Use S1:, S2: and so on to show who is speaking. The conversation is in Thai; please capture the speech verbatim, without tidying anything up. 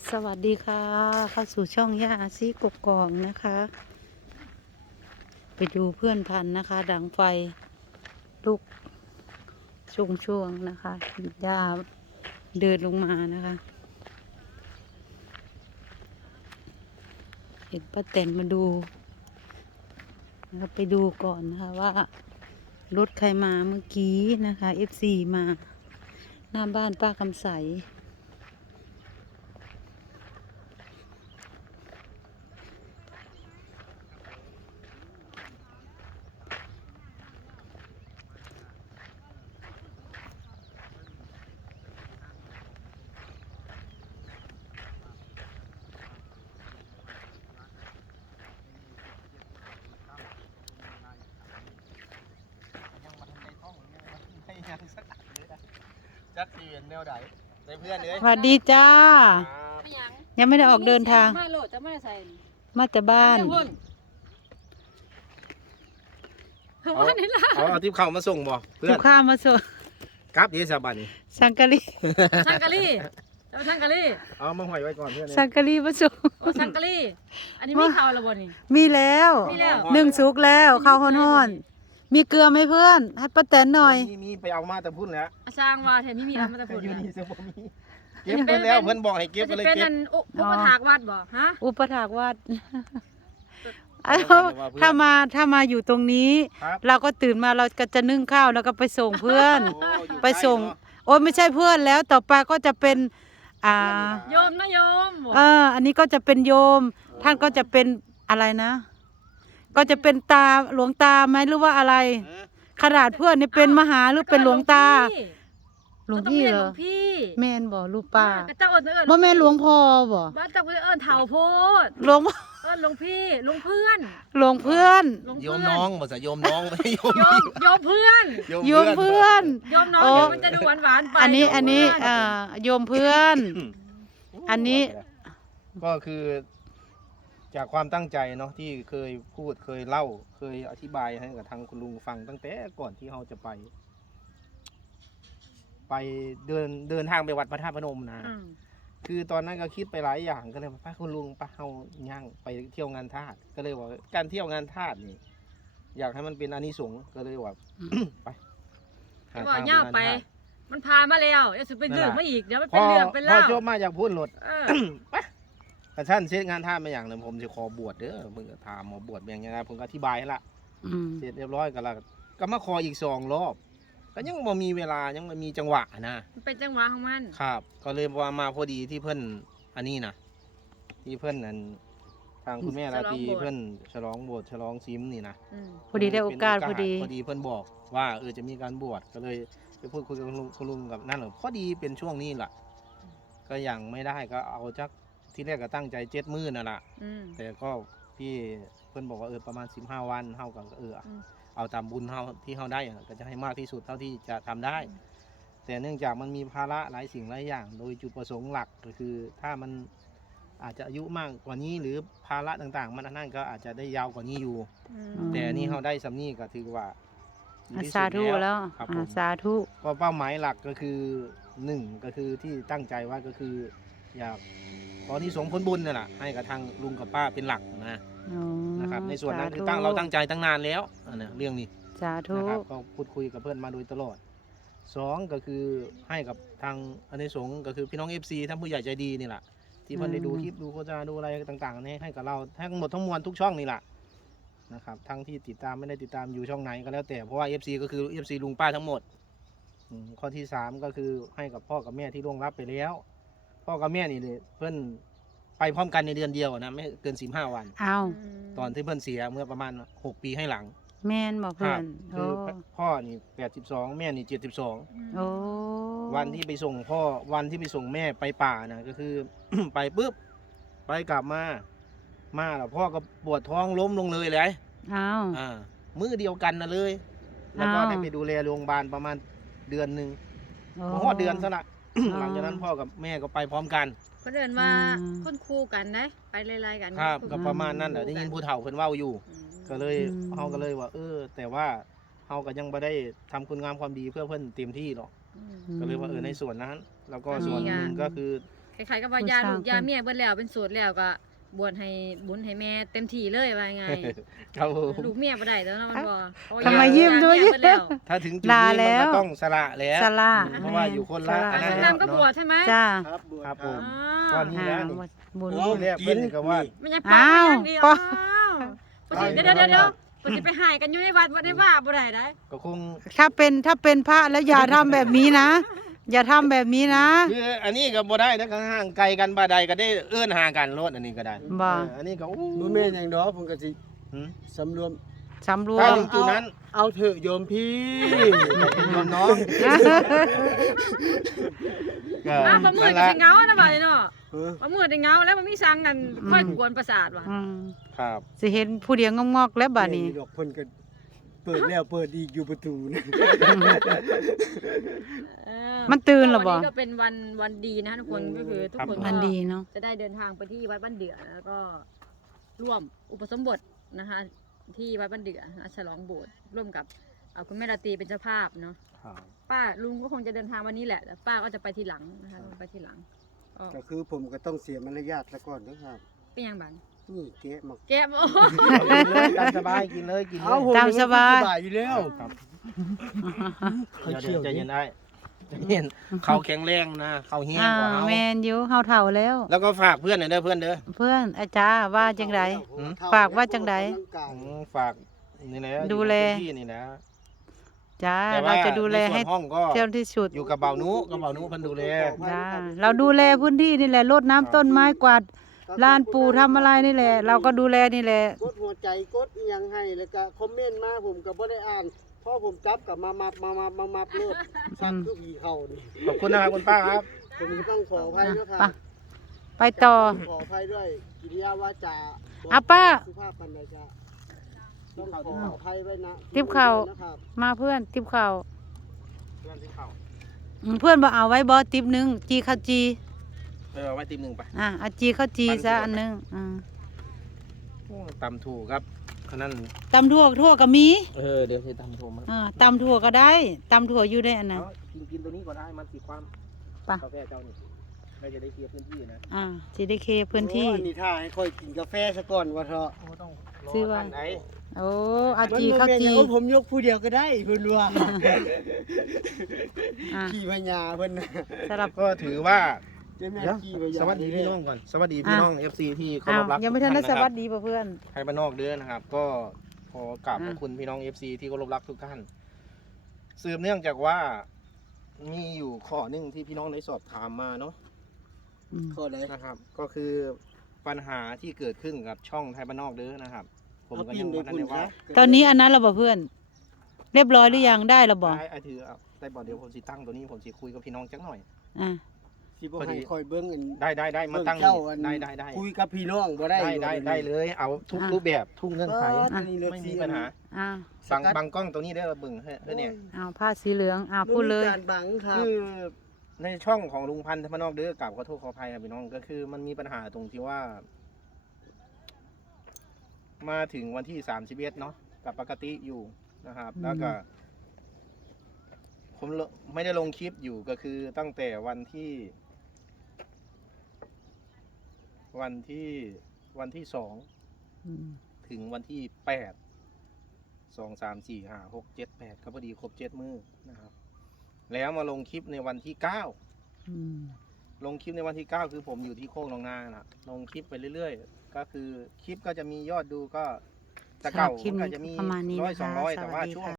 S1: สวัสดีค่ะเข้าสู่ช่องย่าซีกกองนะคะ ไปดูเพื่อนพันธุ์นะคะ ดังไฟลุกช่วงๆนะคะย่าเดินลงมานะคะ เห็นป้าแตนมาดูนะคะไปดูก่อนนะคะว่ารถใครมาเมื่อกี้นะคะ เอฟ ซี มาหน้าบ้านป้าคำใส
S2: จักสีแนวใดในเพื่อนเลย
S1: สวัสดีจ้า
S3: ไม่ยัง
S1: ยังไม่ได้ออกเดินทาง
S3: มาโหลดจะไม่ได้ใส่
S1: มาแต่บ้าน
S3: เพราะว่านี่ล่ะ
S2: เอาเอาทิพย์เข้ามาส่งบ่เพื่อ
S1: ถู
S2: น
S1: กข้ามมาส่ง
S2: ครับดีสบายนี่
S1: สังกะรี
S3: ชังกะลี่เจ้าชังกะลี่
S2: เอามาห้อยไว้ก่อนเพื่อนเลย
S1: สังกะรีมาส่ง
S3: โอ้ชังกะลี่อันนี้ไม่ข่าวและบ่นี่
S1: มีแล้ว
S3: มีแล้ว
S1: หนึ่งสุกแล้วข้าวห้อนๆมีเกลือไหมเพื่อนให้ป้าแตนหน่อย
S2: มีมีไปเอามาแต่พุ่นแล้ว
S3: อาจารย์ว่าแถมมีมีอันมาตะ
S2: แต่
S3: พูด
S2: อยู่
S3: นะ
S2: นี่เสียบ่มีเก็บเพิ่นแล้วเพิ่นบอกให้เก็บก็
S3: จะ
S2: เลย
S3: เป็น
S2: เก็
S3: อั
S2: บ
S3: นอุอุปถากวัดบ่ฮะ
S1: อุปถากวัด
S2: เอา
S1: เอา
S2: เอาเพื่อน
S1: ถ้ามาถ้ามาอยู่ตรงนี้
S2: ครับ
S1: เราก็ตื่นมาเราก็จะนึ่งข้าวแล้วก็ไปส่งเพื่อน
S2: โอ้อยู่
S1: ไปส่ง
S2: ใกล้เนอะ
S1: โอ้ยไม่ใช่เพื่อนแล้วต่อไปก็จะเป็นอ่า
S3: โยมนะโยมบ่
S1: เอออันนี้ก็จะเป็นโยม ท่านก็จะเป็นอะไรนะ ก็จะเป็นตาหลวงตาไหมหรือว่าอะไร
S2: เออ
S1: ขนาดเพื่อนนี่เป็นมหาหรือเป็นหลวงตา หลวงพี่เหร
S3: หล
S1: อ
S3: วงพี่
S1: แม่นบ่ลูกป้า
S3: ก็เจ้าเอิ้นเอิ้น
S1: บ่แม่นหลวงพ่อบ่
S3: บ้านเจ้าเอิ้นเอิ้นเฒ่าโพด
S1: หลวง
S3: เอิ้นหลวงพี่หลวงเพื่อน
S1: หลวงเพื่อน
S3: หลวง
S2: โย
S3: เพื่
S2: ม
S3: อน
S2: น้องบ่ซะโยมน้องไม่ใช่โยม
S3: โยมโยมเพื่อน
S1: โยมเพื่อน
S3: โยมน้อง
S1: โอ้
S3: เดี๋ยวมันจะดูหวานหวานๆไป
S1: อันนี้
S3: โยม
S1: อันนี้
S3: เพื่
S1: อ่าโยมเพื่อน อันนี้
S2: ก็คือ จากความตั้งใจเนาะที่เคยพูดเคยเล่า เคยอธิบายให้กับทางคุณลุงฟังตั้งแต่ก่อนที่เราจะไป ไปเดินเดินทางไปวัดพระธาตุพนมนะ
S3: อืม
S2: คือตอนนั้นก็คิดไปหลายอย่างก็เลยว่าป้าคุณลุงป้าเฮาย่างไปเที่ยวงานทาสก็เลยว่าการเที่ยวงานทาสนี่ อยากให้มันเป็นอานิสงส์ก็เลยว่า ไปห
S3: จะว่า
S2: ทง
S3: ย่าไป
S2: งนทส
S3: มันพามาแล้วเดี๋ยวสิเป็นเรื่องมาอีกเดี๋ยวมัน
S2: พ
S3: เป็น
S2: อ
S3: เรื่องเป็น
S2: พอ
S3: เล่าว
S2: จบมาอยากพูดหลด
S3: เออ
S2: ไปกระชั้นเช็ดงานทาสมาอย่างหนึ่งผมจะขอบวชเด้อมึงก็ถามหมอบวชเป็นยังไงผมก็อธิบายให้ละ
S1: อืม
S2: เสร็จเรียบร้อยก็แล้วก็มาขออีกสองรอบก็ยังบ่มีเวลายังไม่มีจังหวะนะ
S3: มันเป็นจังหวะของมัน
S2: ครับ ก็เลยว่ามาพอดีที่เพื่อนอันนี้นะที่เพื่อนนั้นทางคุณแม่ราตรีเพื่อนฉลองโบสถ์ฉลองซิมนี่นะ
S3: อืม
S1: พอดีได้โอกาสพอดี
S2: พอดีเพื่อนบอกว่าเออจะมีการบวชก็เลยไปพูดคุยกับคุณลุงคุณลุงกับนั่นเหรอพอดีเป็นช่วงนี้แหละก็ยังไม่ได้ก็เอาจักที่แรกก็ตั้งใจเจ็ดมื้อนั่นแหละ
S3: อืม
S2: แต่ก็พี่เพื่อนบอกว่าเออประมาณสิบห้าวันเท่ากับเอออ
S3: ม
S2: เอาตามบุญเท่าที่เขาได้อะก็จะให้มากที่สุดเท่าที่จะทำได้ แต่เนื่องจากมันมีภาระหลายสิ่งหลายอย่าง โดยจุดประสงค์หลักก็คือ ถ้ามันอาจจะอายุมากกว่านี้หรือภาระต่างๆ มันนั่นก็อาจจะได้ยาวกว่านี้อยู่
S3: อืม
S1: อืม
S2: แต่อันนี่เขาได้สำนีก็ถือว่าดี
S1: อ่ะ
S2: ที่
S1: สาธุ
S2: สุด
S1: แล้ว
S2: ครับ
S1: อ่ะ
S2: ผม
S1: สาธุ
S2: ก็เป้าหมายหลักก็คือหนึ่งก็คือที่ตั้งใจไว่าก็คือ อยากขอที่สงส์ผลบุญนี่แหละให้กับทางลุงกับป้าเป็นหลักนะ
S1: อ๋อ
S2: นะครับในส่วนนั้น
S1: สาธุ
S2: คือตั้งเราตั้งใจตั้งนานแล้วอันเนี้ยเรื่องนี้
S1: สาธุ
S2: นะครับก็พูดคุยกับเพื่อนมาโดยตลอดสองก็คือให้กับทางอานิสงส์ก็คือพี่น้อง เอฟ ซี ท่านผู้ใหญ่ใจดีนี่แหละที่เพื่อนได้ดูคลิปดูโฆษณาดูอะไรต่างๆนี่ให้กับเราทั้งหมดทั้งมวลทุกช่องนี่แหละนะครับทั้งที่ติดตามไม่ได้ติดตามอยู่ช่องไหนก็แล้วแต่เพราะว่า เอฟ ซี ก็คือ เอฟ ซี ลุงป้าทั้งหมดอืมข้อที่สามก็คือให้กับพ่อกับแม่ที่ล่วงลับไปแล้ว พ่อกับแม่นี่เลยเพื่อนไปพร้อมกันในเดือนเดียวนะไม่เกินสิบห้าวัน
S1: เอา
S2: ตอนที่เพื่อนเสียเมื่อประมาณหกปีให้หลัง
S1: แม่นบอกเพื่อน
S2: คื
S1: โอ้
S2: อพ่อนี่แปดสิบสองแม่นี่เจ็ดสิบสอง
S1: โอ้
S2: วันที่ไปส่งพ่อวันที่ไปส่งแม่ไปป่านะก็คือ ไปปุ๊บไปกลับมามาแล้วพ่อก็ปวดท้องล้มลงเลยเลย
S1: เอา
S2: อ่ามื้อเดียวกันนะเลย แล้วก็
S1: อ้าว
S2: ได้ไปดูแลโรงพยาบาลประมาณเดือนหนึ่ง
S1: โอ้
S2: พอเดือนซะละ
S1: อ๋อ
S2: หลังจากนั้นพ่อกับแม่ก็ไปพร้อมกัน
S3: คนอื่นว่า
S1: อืม
S3: คนคู่กันนะไปไล่ๆกัน
S2: ครับ
S3: น
S2: ก็ประมาณนั้นแหละได้ยินผู้เฒ่าเพิ่นเว้าอยู่
S3: อืม
S2: ก็เลย
S1: อืม
S2: เฮาก็เลยว่า เออ แต่ว่าเฮาก็ยังบ่ได้ทำคุณงามความดีเพื่อเพิ่นเต็มที่หรอก
S3: อืม
S2: ก็เลยว่าเออในส่วนนั้น แล้วก็
S3: อันนี้
S2: ส่วนหนึ่ง
S3: ก็
S2: ก็คือ
S3: คล้ายๆกับว่า
S1: ผู้
S3: ยา
S1: สร้าง
S3: ลูกยา
S1: คน
S3: เมียเบิดแล้วเป็นโสดแล้วก็บวชให้บุญให้แม่เต็มที่เลยว่าไง
S2: ครับผม
S3: ลูกเมียบ่ได้แล้วเนาะมันบ่เพราะว่า
S1: ทำไมยิ้มด้วย
S3: าเเบิดแล้ว
S2: ถ้าถึงจุด
S1: ลา
S2: นี้
S1: แล้
S2: มัน
S1: ว
S2: ก็ต้องสละแล้ว
S1: สละ
S2: เพราะว่าอยู่คนละ
S1: ส
S2: อันนั้น
S3: ส
S2: แล้
S3: ลาว มก็บวชใช่ไหม
S1: จ้า
S4: ครับบวช
S2: ครับผม
S3: อ๋
S2: ต
S3: อ
S2: อนนี้
S1: อ่า
S2: แล้วนี่
S1: บุญ
S4: โอ้
S2: ที่แรกเพิ่นก็ว่า
S3: ไม่ใช่ป้า
S1: อ้าว
S3: อย่างเดียว
S1: ป้า
S3: อ้าวเดี๋ยวเดี๋ยวเดี๋ยวเพิ่นสิไปหายกันอยู่ในวัดบ่ได้ว่าบ่ได้ได้
S2: ก็คง
S1: ถ้าเป็นถ้าเป็นพระแล้วอย่าทำแบบนี้นะ อย่าทำแบบนี้นะ
S2: คืออันนี้ก็บ่ได้นะก็ห่างไกลกันบ่ได้ก็ได้เอื้อนห่างกันโลดอันนี้ก็ได้
S1: บ่
S2: เอออันนี้ก็อู้
S4: บ่แม่นหยังดอกผมก็สิ
S2: หืม
S4: สำรวม
S1: สำรว
S2: ถ้าม ถึงจุดนั้น
S4: เอาเถอะโยมพี่
S2: โยมน้อง ก็
S3: อ้าวบ่มื
S2: นั่
S3: ด
S2: น
S3: ก็
S2: ละ
S3: สิเหงานะบัดนี้เนาะ
S4: เออ
S3: บ่มืดได้เหงาแล้วมันมีสังกันค่อยกวนประสาทว่ะ
S1: อืม
S2: ครับ
S1: สิเห็นผู้เดียวงอกๆแล้วบัดนี้
S4: แม่ดอกเพิ่นก็เปิดแล้วเปิดอีกอยู่ประตูนะ
S3: เออ
S1: มันตื่นเหรอบ่
S3: วันนี้ก็เป็นวันวันดีนะทุกคนก็คือทุกคน
S1: มัน
S3: ก็
S1: ดีเนาะ
S3: จะได้เดินทางไปที่วัดบ้านเดือแล้วก็ร่วมอุปสมบทนะคะที่วัดบ้านเดือนะฉลองโบสถ์ร่วมกับเอ่อคุณแม่ราตรีเป็นเจ้าภาพเนาะ
S2: ครับ
S3: ป้าลุงก็คงจะเดินทางวันนี้แหละแต่ป้าก็จะไปทีหลังนะคะไปทีหลังก็
S4: ก็คือผมก็ต้องเสียมารยาทซะก่อนนะครับ
S3: เป็นยังบัน
S4: นี่แกะมา
S3: แก้มโอ้
S2: เอากินเลยตามสบายกินเลยกินเลย
S4: เอาผม
S1: ตามสบาย
S4: สบายอยู่แล้ว
S2: ครับ
S4: เขา
S2: เดี๋ยว
S4: เชี่ยว
S2: ใจเย็นได้ใจเย็นเขาแข็งแรงนะเขาเฮี้ยง
S1: อ่าก
S2: ว่าเขา
S1: แมนอยู่เฮาเฒ่าแล้ว
S2: แล้วก็ฝากเพื่อนหน่อยเด้อเพื่อนเด้อ
S1: เพื่อนอาจารย์ว่าจังได
S2: หืม
S1: ฝากว่าจังใด
S2: อืมฝากนี่แหละ
S1: ดูแล
S2: อยู่กับพี่นี่แหละ
S1: จ้า
S2: แต่
S1: เรา
S2: ว่า
S1: จะดูแลให้
S2: ในส่วนห้องก็
S1: เท่าที่สุด
S2: อยู่กับเบานุกับเบานุเพิ่นดูแล
S1: จ้าเราดูแลพื้นที่นี่แหละรดน้ำต้นไม้กวาดลานปูทำอะไรนี่แหละ เราก็ดูแลนี่แหละ
S4: กดหัวใจกดอิหยังให้แล้วก็คอมเมนต์มาผมก็บ่ได้อ่านเพราะผมจับกับมามับมามับมามับโลดซักคือผีเข้านี่
S2: ขอบคุณนะครับคุณป้าครับ
S4: ผมก็ต้องขออภัยด้วยค
S1: ไป
S4: รับ
S1: ไปต่อ
S4: ขออภัยด้วยกิริยาวาจา
S1: อ่ะป้า
S4: สุภาพปานใดจ้ะต้องขออภัยไว้นะ
S1: ติ๊บข้าว
S4: นะครับ
S1: มาเพื่อนติบข้าว
S2: เพื่อนที่เข้า
S1: อืมเพื่อนบอกเอาไว้บอติบหนึงจีข้าวจี
S2: เออเอาไว้ทีมหนึ่งไป
S1: อ่ะเอาจีข้าวจีซะอันหนึงอ่า
S2: โอ้ตำถูกครับขนาดนั้น
S1: ตำถั่วถั่วก็มี
S2: เออเดี๋ยวจะตำถูกมา
S1: อ่าตำถั่วก็ได้ตำถั่วอยู่ได้อันนั้น
S2: เอากินกินตัวนี้ก็ได้มันสีความ
S1: ไป
S2: กาแฟเจ้านี่ไม่จะได้เคลียร์พื้นที่นะ
S1: อ่าสิได้เคลียร์พื้นที่
S4: โอ้อันนี้ถ้าให้ค่อยกินกาแฟซะก่อนว่าเถอะ
S2: โอ้ต้องร
S1: ซื้อว่า
S2: ท่นไหน
S1: โอ้เอา
S4: มัน
S1: จี
S4: บ่
S1: ข้าว
S4: แม่น
S1: จี
S4: หยังว่าผมยกผู้เดียวก็ได้เพิ่นว่า
S1: อ่า
S4: ขี่พญาเพิ่นน่ะ
S1: สำหรับ
S2: ก็ถือว่า
S4: เจ้าแม่
S2: เดี๋ยว
S4: ขี่พญา
S2: สวัสดีพี่น้องก่อนสวัสดีพี่น้อง เอฟ ซี ที่เคา
S1: อ้าร ว
S2: พรัก
S1: ยังไม่ทันได้
S2: ทุก
S1: ส
S2: ท่า
S1: วัส
S2: นะครับ
S1: ดีป่ะเพื่อน
S2: ไทยบ้านนอกเด้อนะครับ ก็ขอกราบขอบ
S1: อ่า
S2: คุณพี่น้อง เอฟ ซี ที่เคารพรักทุกท่านสืบเนื่องจากว่ามีอยู่ข้อหนึ่งที่พี่น้องได้สอบถามมาเนาะ
S1: อืม
S4: ข้อใด
S2: นะครับ ก็คือปัญหาที่เกิดขึ้นกับช่องไทยบ้านนอกเด้อนะครับ ผม
S4: เอา
S2: ก็
S4: ปิ้
S2: ยัง ง
S4: ไป
S2: วันนั้น
S4: พุ่น
S2: ได้ว่า
S4: ซะ
S1: ตอนนี้อันนั้นเราบอกเพื่อน เรียบร้อยหรือยังได้เราบอก
S2: ได้ไอถือเอาได้บอกเดี๋ยวผมสิตั้งตัวนี้ผมสิคุยกับพี่น้องจักหน่อย
S1: อ่า
S4: สิบ่ให้ค่อยเบิ่งอัน
S2: ได้ได้ได้มา
S4: เบิ่ง
S2: ตั้ง
S4: เจ้าอัน
S2: ได้ได้ได้
S4: คุยกับพี่น้องบ่ได้
S2: ได้ได้ได้เลย เอาทุกรูปแบบทุกเงื่อนไข
S4: อันนี้เลย
S2: ไม่
S4: สิ
S2: มีปัญหา
S1: อ่า
S2: สั่งบังกล้องตัวนี้ได้อบึงเฮ้ยเนี่ย
S1: เอาผ้าสีเหลืองอ่าพูดเลย
S4: บ่มีการบังครับ
S2: คือในช่องของลุงพันธ์ธรรมนอกเด้อกราบขอโทษขออภัยครับพี่น้องก็คือมันมีปัญหาตรงที่ว่า มาถึงวันที่สามสิบเอ็ดเนาะกับปกติอยู่นะครับ
S1: อืม
S2: แล้วก็ ผมลไม่ได้ลงคลิปอยู่ก็คือตั้งแต่วันที่ วันที่วันที่สอง
S1: อืม
S2: ถึงวันที่แปดสองสามสี่ห้าหกเจ็ดแปดก็พอดีครบเจ็ดมือนะครับ แล้วมาลงคลิปในวันที่เก้า
S1: อืม
S2: ลงคลิปในวันที่เก้าคือผมอยู่ที่โคกหนองนานะลงคลิปไปเรื่อยๆ ก็คือคลิปก็จะมียอดดูก็ แต่เก่า
S1: สำหรับคลิป
S2: มันก็
S1: นี้
S2: จะมี
S1: ประมาณนี้
S2: ร้อย
S1: นะ
S2: สอง
S1: คะ
S2: ร้อย
S1: ส
S2: แต่
S1: วั
S2: ว่า
S1: สดี
S2: ช่วง
S1: ค่ะ